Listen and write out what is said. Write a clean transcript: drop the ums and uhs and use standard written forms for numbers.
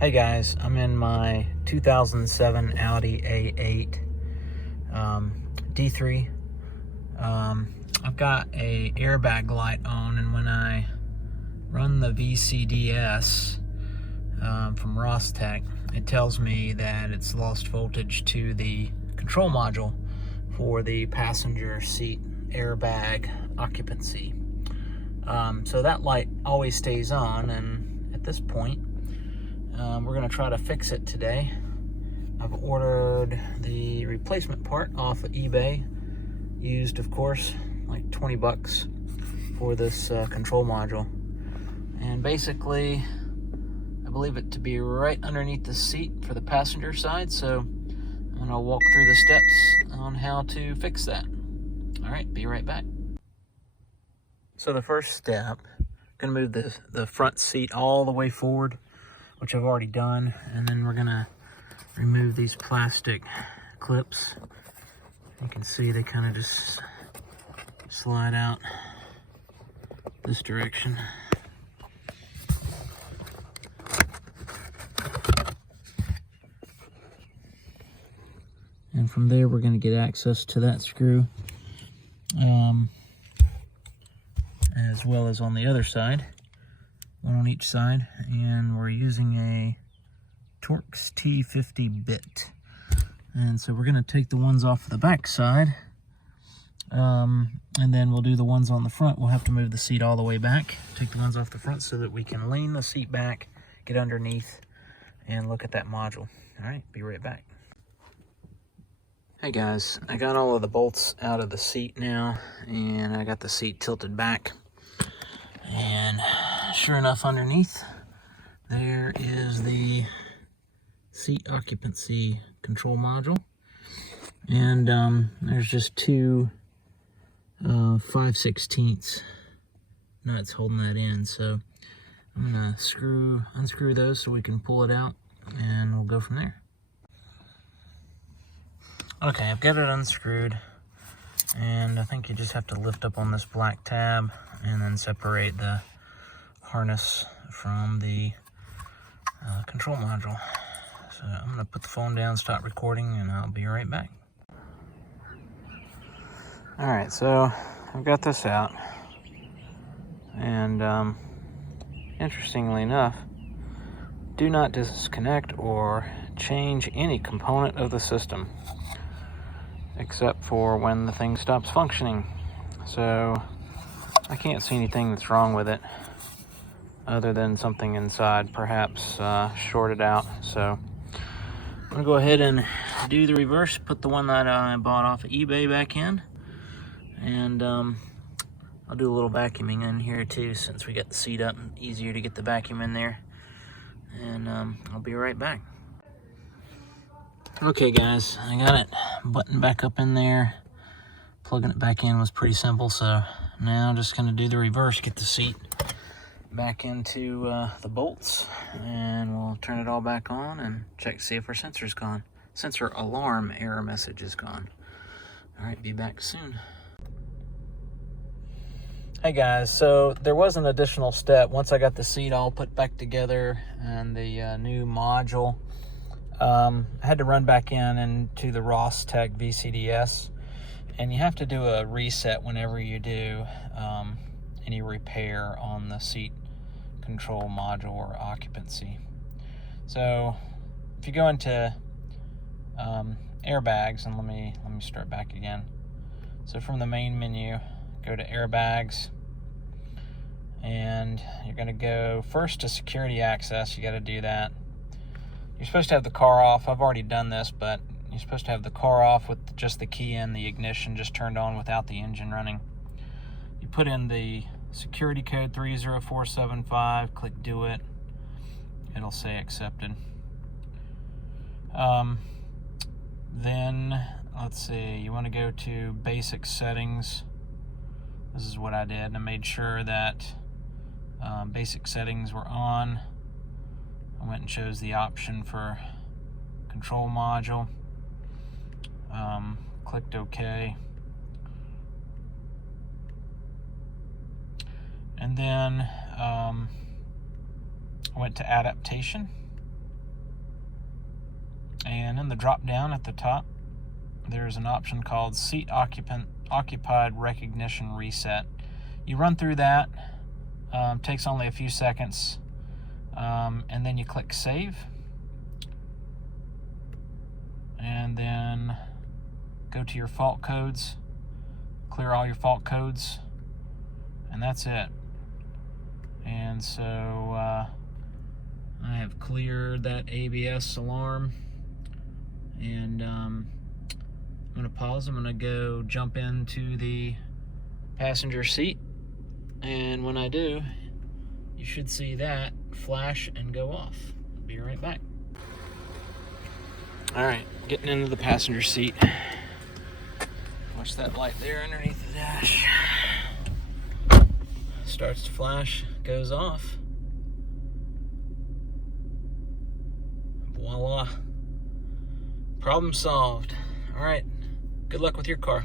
Hey guys, I'm in my 2007 Audi A8 D3. I've got a airbag light on, and when I run the VCDS from Rostec, it tells me that it's lost voltage to the control module for the passenger seat airbag occupancy. So that light always stays on, and at this point, we're going to try to fix it today. I've ordered the replacement part off of eBay, used of course, like 20 bucks for this control module. And basically, I believe it to be right underneath the seat for the passenger side, so I'm going to walk through the steps on how to fix that. All right, be right back. So the first step, I'm going to move the front seat all the way forward, which I've already done, and then we're gonna remove these plastic clips. You can see they kind of just slide out this direction. And from there, we're gonna get access to that screw, as well as on the other side. One on each side, and we're using a Torx T50 bit. And so we're going to take the ones off the back side, and then we'll do the ones on the front. We'll have to move the seat all the way back, take the ones off the front so that we can lean the seat back, get underneath, and look at that module. All right, be right back. Hey guys, I got all of the bolts out of the seat now, and I got the seat tilted back. And sure enough, underneath there is the seat occupancy control module, and there's just two 5/16 nuts holding that in. So I'm gonna unscrew those so we can pull it out, and we'll go from there. Okay, I've got it unscrewed, and I think you just have to lift up on this black tab and then separate the harness from the control module. So I'm going to put the phone down, stop recording, and I'll be right back. Alright, so I've got this out, and interestingly enough, do not disconnect or change any component of the system except for when the thing stops functioning. So I can't see anything that's wrong with it other than something inside perhaps shorted out. So I'm gonna go ahead and do the reverse, put the one that I bought off of eBay back in, and I'll do a little vacuuming in here too, since we got the seat up, and easier to get the vacuum in there. And I'll be right back. Okay guys, I got it buttoned back up in there. Plugging it back in was pretty simple, so now I'm just gonna do the reverse, get the seat back into the bolts, and we'll turn it all back on and check to see if our sensor's gone. Sensor alarm error message is gone. All right, be back soon. Hey guys, so there was an additional step. Once I got the seat all put back together and the new module, I had to run back into the Rostec VCDS, and you have to do a reset whenever you do any repair on the seat control module or occupancy. So if you go into airbags, and let me start back again. So from the main menu, go to airbags, and you're going to go first to security access. You got to do that. You're supposed to have the car off. I've already done this, but you're supposed to have the car off with just the key in, the ignition just turned on without the engine running. You put in the security code 30475, click do it. It'll say accepted. Then let's see, you want to go to basic settings. This is what I did. I made sure that basic settings were on. I went and chose the option for control module. Clicked OK. And then I went to adaptation, And in the drop down at the top, there's an option called Seat Occupied Recognition Reset. You run through that, takes only a few seconds, and then you click Save. And then go to your fault codes, clear all your fault codes, and that's it. And so I have cleared that ABS alarm, and I'm going to pause. I'm going to go jump into the passenger seat, and when I do, you should see that flash and go off. I'll be right back. Alright, getting into the passenger seat. Watch that light there underneath the dash. Starts to flash, goes off. Voila. Problem solved. Alright, good luck with your car.